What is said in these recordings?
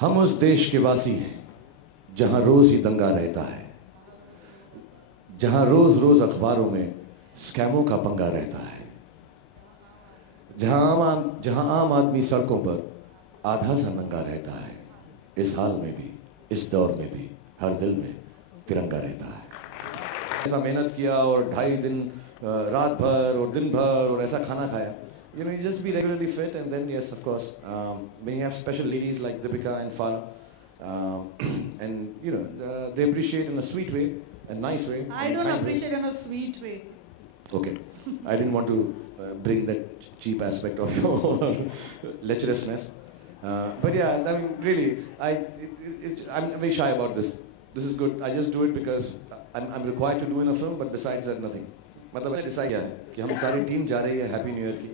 हम उस देश के वासी हैं जहां रोज ही दंगा रहता है, जहां रोज रोज अखबारों में स्कैमों का पंगा रहता है, जहां आम आदमी सड़कों पर आधा सा नंगा रहता है। इस हाल में भी, इस दौर में भी हर दिल में तिरंगा रहता है। ऐसा मेहनत किया और 2.5 दिन रात भर और दिन भर और ऐसा खाना खाया, you just be regularly fit, and then yes, of course, when you have special ladies like Deepika and Farah, and they appreciate in a sweet way, a nice way. I don't appreciate in a sweet way. Okay, I didn't want to bring that cheap aspect of your lecherousness, but yeah, I mean, really, I'm very shy about this. This is good. I just do it because I'm required to do in a film, but besides that, nothing. मतलब मैंने decide किया है कि हम सारी team जा रही है हैप्पी न्यू ईयर की,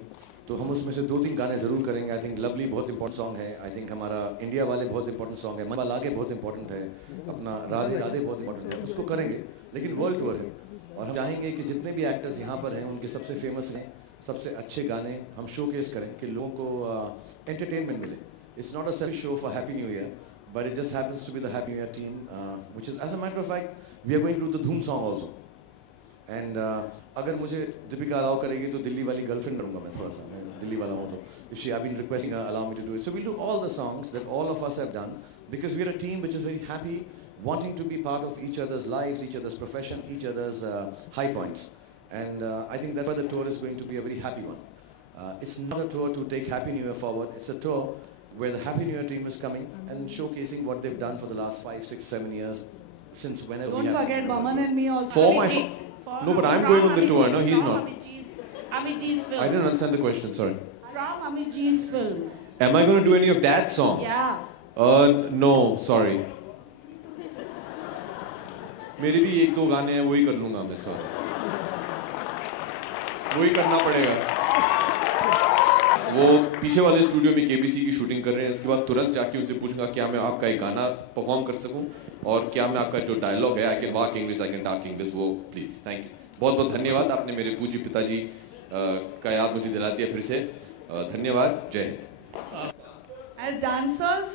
तो हम उसमें से 2-3 गाने ज़रूर करेंगे। आई थिंक लवली बहुत इंपॉर्टेंट सॉन्ग है, आई थिंक हमारा इंडिया वाले बहुत इंपॉर्टेंट सॉन्ग है, मन लागे बहुत इंपॉर्टेंट है, अपना राधे राधे बहुत इंपॉर्टेंट है, उसको करेंगे। लेकिन वर्ल्ड टूर है और हम चाहेंगे कि जितने भी एक्टर्स यहाँ पर हैं उनके सबसे फेमस हैं, सबसे अच्छे गाने हम शोकेस करें कि लोगों को एंटरटेनमेंट मिले। It's not a self show for happy new year, but it just happens to be the Happy New Year team, which is, as a matter of fact, we are going to do the Dhoom song also. And अगर मुझे Deepika allow करेगी तो दिल्ली वाली girlfriend करूँगा मैं, थोड़ा सा मैं दिल्ली वाला हूँ तो, if she, I've been requesting her allow me to do it. So we'll do all the songs that all of us have done, because we are a team which is very happy, wanting to be part of each other's lives, each other's profession, each other's high points. And I think that's why the tour is going to be a very happy one. It's not a tour to take Happy New Year forward. It's a tour where the Happy New Year team is coming and showcasing what they've done for the last 5, 6, 7 years, since whenever. Don't forget Baman and me also. For my no, but I'm going on the tour. No, he's not. Amiji's film. I didn't understand the question. Sorry. From Amiji's film. Am I going to do any of Dad's songs? Yeah. No, sorry. मेरे भी 1-2 गाने हैं, वही कर लूँगा मैं, sorry. वही करना पड़ेगा। वो पीछे वाले स्टूडियो में केबीसी की शूटिंग कर रहे हैं, इसके बाद तुरंत जाके उनसे पूछूंगा क्या मैं आपका एक गाना परफॉर्म कर सकूं और क्या मैं आपका जो डायलॉग है I can walk English, I can talk English, वो प्लीज। थैंक यू, बहुत बहुत धन्यवाद, आपने मेरे पूज्य पिताजी का याद मुझे दिला दिया फिर से, धन्यवाद, जय Hind. As dancers,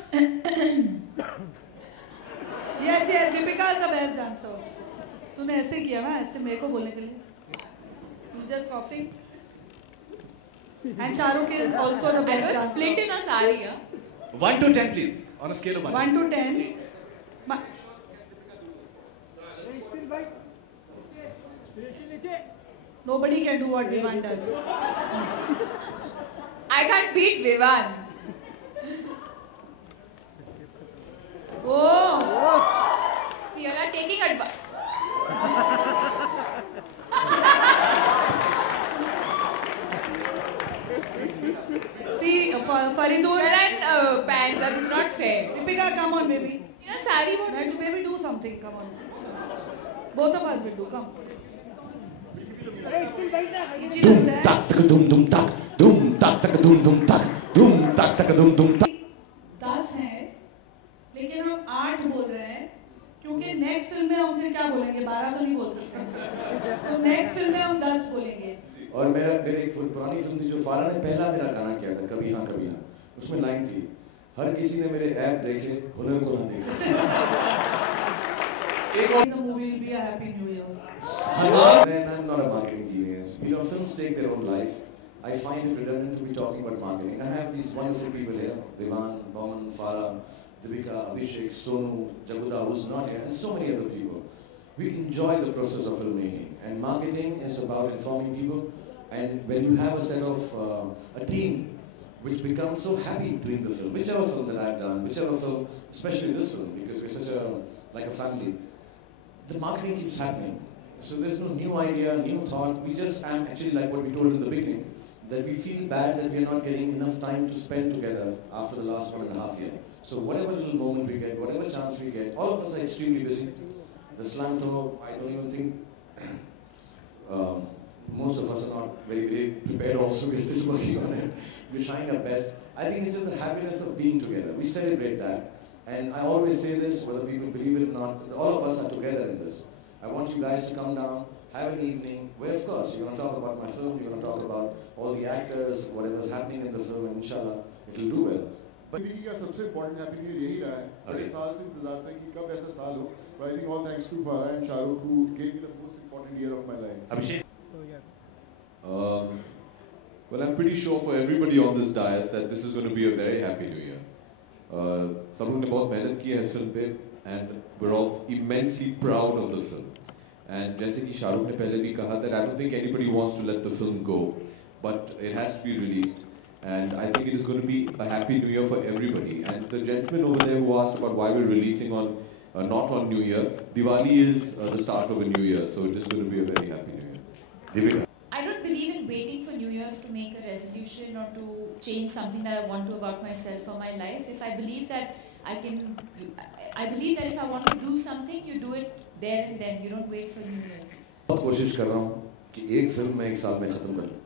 yes, Deepika is the best dancer. तूने ऐसे किया ना, ऐसे मेरे को बोलने के लिए, you just coughing. And Shahrukh is also the best dancer. Split in a sari, yeah. 1 to 10, please, on a scale of 1. 1 to 10. Nobody can do what Vivan does. I can't beat Vivan. Oh! See, you are taking advice. See, Faridun and pants, that is not fair. Deepika, come on, baby. In a sari, what? Like, baby, do something. Come on. Both of us will do. Come. Dum tak tak dum dum tak, dum tak tak dum dum tak, dum tak tak dum dum tak. 10 है, लेकिन हम 8 बोल रहे हैं, क्योंकि next film में हम फिर क्या बोलेंगे, 12 तो नहीं बोल सकते, तो नेक्स्ट फिल्म में हम 10 बोलेंगे। और मेरे एक एक पुरानी फिल्म थी जो फारा ने पहला मेरा गाना किया था, कभी हाँ कभी ना, उसमें लाइन थी, हर किसी ने मेरे ऐप देखे, हुनर को ना देखे। The movie will be a happy new year. And I'm not a marketing genius. You know, films take their own life. I find it redundant to be talking about marketing. I have these wonderful people here, Divan, Boman, Farah, Deepika, Abhishek, Sonu, Jaguda, who's not here, and so many other people. We enjoy the process of filmmaking, and marketing is about informing people. And when you have a set of a team which becomes so happy doing the film, whichever film that I've done, whichever film, especially this film, because we're such like a family, the marketing keeps happening. So there's no new idea, new thought. We just actually like what we told in the beginning, that we feel bad that we are not getting enough time to spend together after the last 1.5 years. So whatever little moment we get, whatever chance we get, all of us are extremely busy. The Slanto, I don't even think most of us are not very prepared also. We're still working on it. We're trying our best. I think it's just the happiness of being together. We celebrate that. And I always say this, whether people believe it or not, all of us are together in this. I want you guys to come down, have an evening where, of course, you're going to talk about my film, you're going to talk about all the actors, whatever's happening in the film, and inshallah, it'll do well. But I think सबसे important happy new year यही रहा है. बड़े साल से इंतजार था कि कब ऐसा साल हो. But I think all thanks to Farah and Shahrukh who gave me the most important year of my life. Abhishek? Well, I'm pretty sure for everybody on this dais that this is going to be a very happy new year. सब लोगों ने बहुत मेहनत की है इस film पे, and we're all immensely proud of the film. And जैसे कि शाहरुख ने पहले भी कहा that I don't think anybody wants to let the film go, but it has to be released. And I think it is going to be a happy new year for everybody. And the gentleman over there who asked about why we're releasing on not on New Year, Diwali is the start of a new year, so it is going to be a very happy new year. Deepika? I don't believe in waiting for New Year's to make a resolution or to change something that I want to about myself or my life. If I believe that I believe that if I want to do something, you do it there and then. You don't wait for New Year's. बहुत कोशिश कर रहा हूँ कि एक film मैं एक साल में खत्म कर लूँ.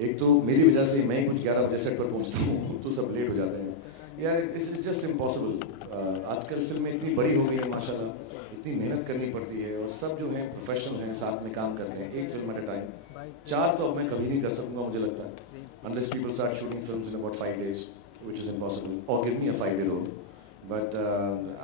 एक तो मेरी वजह से मैं कुछ 11 बजे सेट पर पहुँचता हूँ तो सब लेट हो जाते हैं. यार इट्स जस्ट इम्पॉसिबल. आजकल फिल्में इतनी बड़ी हो गई है माशाल्लाह, इतनी मेहनत करनी पड़ती है और सब जो हैं प्रोफेशनल हैं, साथ में काम करते हैं एक फिल्म एट अ टाइम. 4 तो अब मैं कभी नहीं कर सकूँगा मुझे लगता है, unless people start shooting films in about 5 days, which is impossible, or give me a 5-year-old. But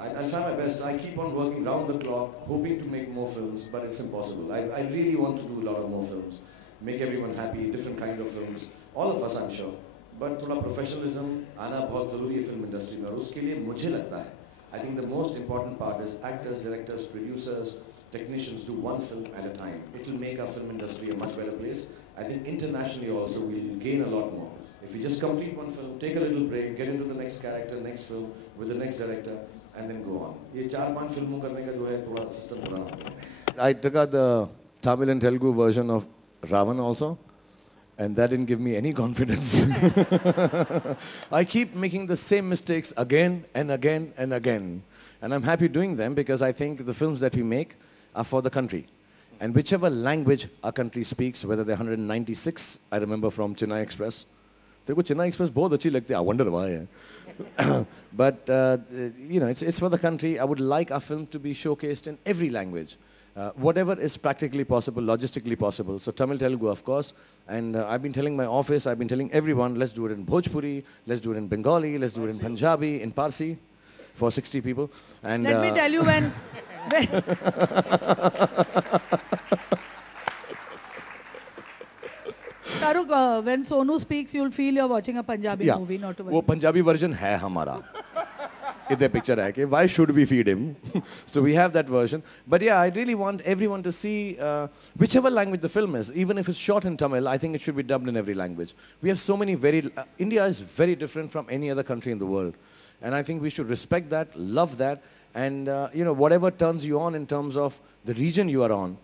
I'll try my best. I keep on working round the clock, hoping to make more films, but it's impossible. I really want to do a lot of more films, make everyone happy, different kind of films, all of us I'm sure. But थोड़ा professionalism आना बहुत ज़रूरी है film industry में, और उसके लिए मुझे लगता है, I think the most important part is actors, directors, producers, technicians do one film at a time. It will make our film industry a much better place. I think internationally also we'll gain a lot more. If we just complete one film, take a little break, get into the next character, next film, with the next director, and then go on. ये 4-5 फिल्मों करने का जो है थोड़ा system पुराना. I took out the Tamil and Telugu version of Ravan also, and that didn't give me any confidence. I keep making the same mistakes again and again and again. And I'm happy doing them because I think the films that we make are for the country. And whichever language our country speaks, whether they're 196, I remember from Chennai Express. देखो Chennai Express बहुत अच्छी लगती है. I wonder why. But you know, it's for the country. I would like our film to be showcased in every language. Whatever is practically possible, logistically possible. So Tamil, Telugu, of course. And I've been telling my office, I've been telling everyone, let's do it in Bhojpuri, let's do it in Bengali, let's do it in Punjabi, in Parsi, for 60 people. And let me tell you when Shahrukh, when Sonu speaks, you'll feel you're watching a Punjabi movie, not a वो Punjabi version है हमारा. इधर picture है कि why should we feed him? So we have that version. But yeah, I really want everyone to see whichever language the film is. Even if it's shot in Tamil, I think it should be dubbed in every language. We have so many India is very different from any other country in the world. And I think we should respect that, love that. And you know, whatever turns you on in terms of the region you are on,